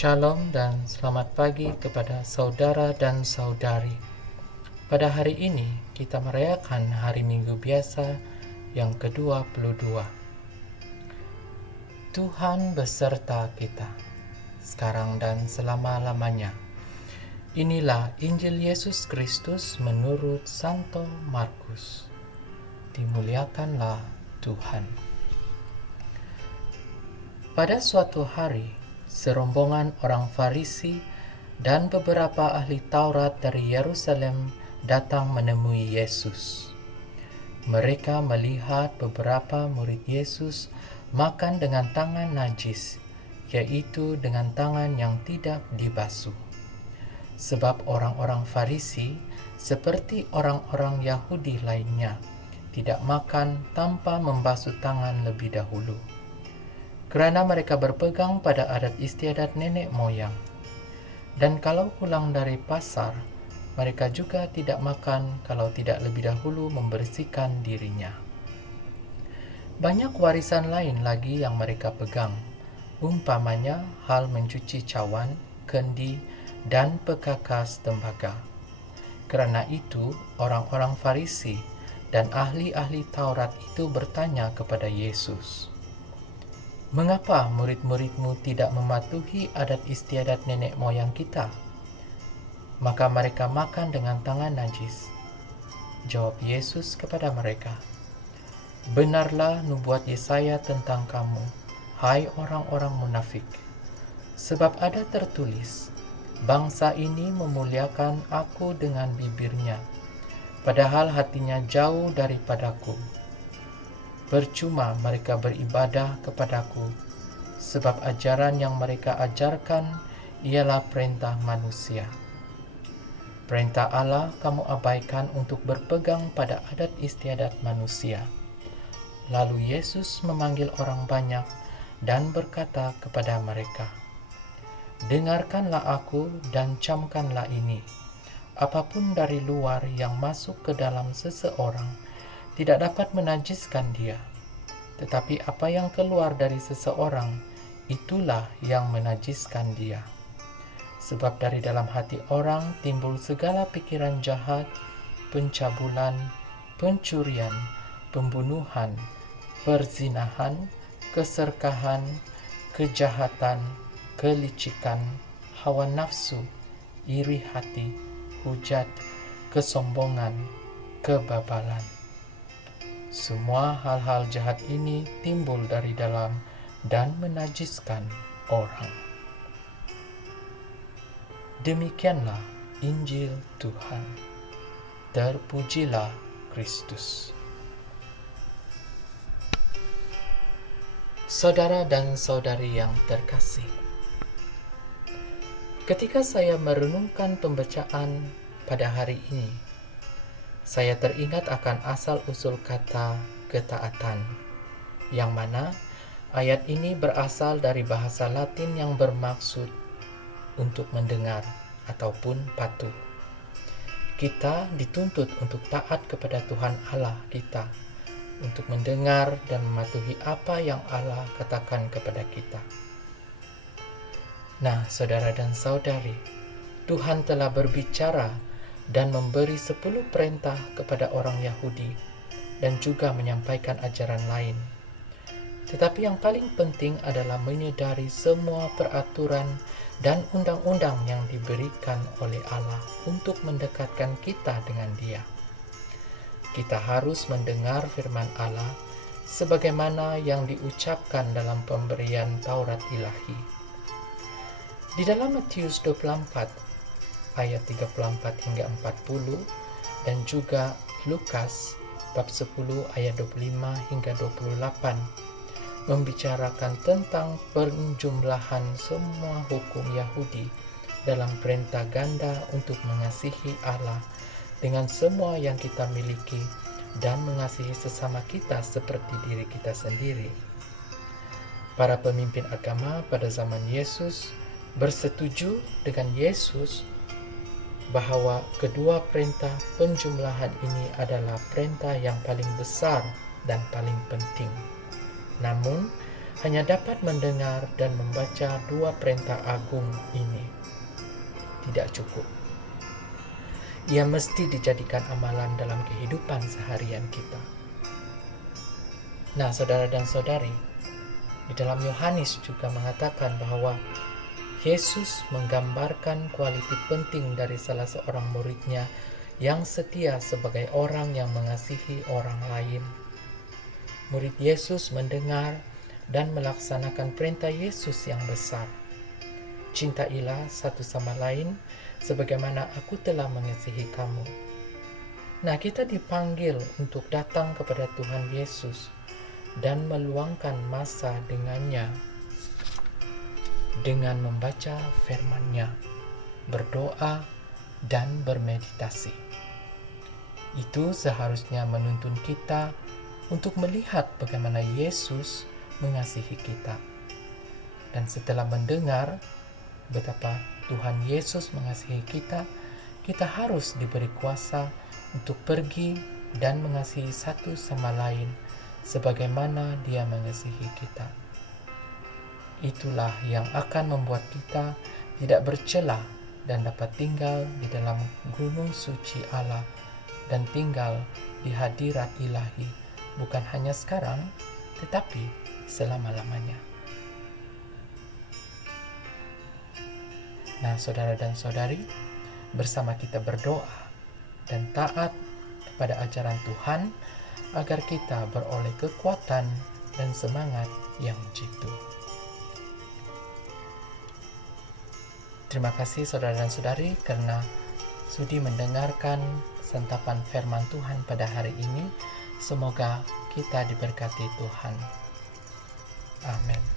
Shalom dan selamat pagi kepada saudara dan saudari. Pada hari ini kita merayakan hari Minggu biasa yang ke-22. Tuhan beserta kita, sekarang dan selama-lamanya. Inilah Injil Yesus Kristus menurut Santo Markus. Dimuliakanlah Tuhan. Pada suatu hari, serombongan orang Farisi dan beberapa ahli Taurat dari Yerusalem datang menemui Yesus. Mereka melihat beberapa murid Yesus makan dengan tangan najis, yaitu dengan tangan yang tidak dibasuh. Sebab orang-orang Farisi, seperti orang-orang Yahudi lainnya, tidak makan tanpa membasuh tangan lebih dahulu, kerana mereka berpegang pada adat istiadat nenek moyang. Dan kalau pulang dari pasar, mereka juga tidak makan kalau tidak lebih dahulu membersihkan dirinya. Banyak warisan lain lagi yang mereka pegang, umpamanya hal mencuci cawan, kendi, dan pekakas tembaga. Kerana itu, orang-orang Farisi dan ahli-ahli Taurat itu bertanya kepada Yesus, "Mengapa murid-muridmu tidak mematuhi adat istiadat nenek moyang kita? Maka mereka makan dengan tangan najis." Jawab Yesus kepada mereka, "Benarlah nubuat Yesaya tentang kamu, hai orang-orang munafik. Sebab ada tertulis, bangsa ini memuliakan aku dengan bibirnya, padahal hatinya jauh daripadaku. Percuma mereka beribadah kepadaku, sebab ajaran yang mereka ajarkan ialah perintah manusia. Perintah Allah kamu abaikan untuk berpegang pada adat istiadat manusia." Lalu Yesus memanggil orang banyak dan berkata kepada mereka, "Dengarkanlah aku dan camkanlah ini. Apapun dari luar yang masuk ke dalam seseorang tidak dapat menajiskan dia, tetapi apa yang keluar dari seseorang, itulah yang menajiskan dia. Sebab dari dalam hati orang timbul segala pikiran jahat, pencabulan, pencurian, pembunuhan, perzinahan, keserkahan, kejahatan, kelicikan, hawa nafsu, iri hati, hujat, kesombongan, kebabalan. Semua hal-hal jahat ini timbul dari dalam dan menajiskan orang." Demikianlah Injil Tuhan. Terpujilah Kristus. Saudara dan saudari yang terkasih, ketika saya merenungkan pembacaan pada hari ini, saya teringat akan asal-usul kata ketaatan, yang mana ayat ini berasal dari bahasa Latin yang bermaksud untuk mendengar ataupun patuh. Kita dituntut untuk taat kepada Tuhan Allah kita, untuk mendengar dan mematuhi apa yang Allah katakan kepada kita. Nah, saudara dan saudari, Tuhan telah berbicara dan memberi 10 perintah kepada orang Yahudi dan juga menyampaikan ajaran lain. Tetapi yang paling penting adalah menyadari semua peraturan dan undang-undang yang diberikan oleh Allah untuk mendekatkan kita dengan Dia. Kita harus mendengar firman Allah sebagaimana yang diucapkan dalam pemberian Taurat ilahi. Di dalam Matius 24 ayat 34 hingga 40 dan juga Lukas bab 10 ayat 25 hingga 28 membicarakan tentang penjumlahan semua hukum Yahudi dalam perintah ganda untuk mengasihi Allah dengan semua yang kita miliki dan mengasihi sesama kita seperti diri kita sendiri. Para pemimpin agama pada zaman Yesus bersetuju dengan Yesus bahwa kedua perintah penjumlahan ini adalah perintah yang paling besar dan paling penting. Namun, hanya dapat mendengar dan membaca 2 perintah agung ini tidak cukup. Ia mesti dijadikan amalan dalam kehidupan seharian kita. Nah, saudara dan saudari, di dalam Yohanes juga mengatakan bahwa Yesus menggambarkan kualiti penting dari salah seorang muridnya yang setia sebagai orang yang mengasihi orang lain. Murid Yesus mendengar dan melaksanakan perintah Yesus yang besar. Cintailah satu sama lain sebagaimana aku telah mengasihi kamu. Nah, kita dipanggil untuk datang kepada Tuhan Yesus dan meluangkan masa dengannya dengan membaca firman-Nya, berdoa, dan bermeditasi. Itu seharusnya menuntun kita untuk melihat bagaimana Yesus mengasihi kita. Dan setelah mendengar betapa Tuhan Yesus mengasihi kita, kita harus diberi kuasa untuk pergi dan mengasihi satu sama lain sebagaimana Dia mengasihi kita. Itulah yang akan membuat kita tidak bercela dan dapat tinggal di dalam gunung suci Allah dan tinggal di hadirat ilahi, bukan hanya sekarang, tetapi selama-lamanya. Nah, saudara dan saudari, bersama kita berdoa dan taat kepada ajaran Tuhan agar kita beroleh kekuatan dan semangat yang jitu. Terima kasih saudara dan saudari karena sudi mendengarkan santapan firman Tuhan pada hari ini. Semoga kita diberkati Tuhan. Amin.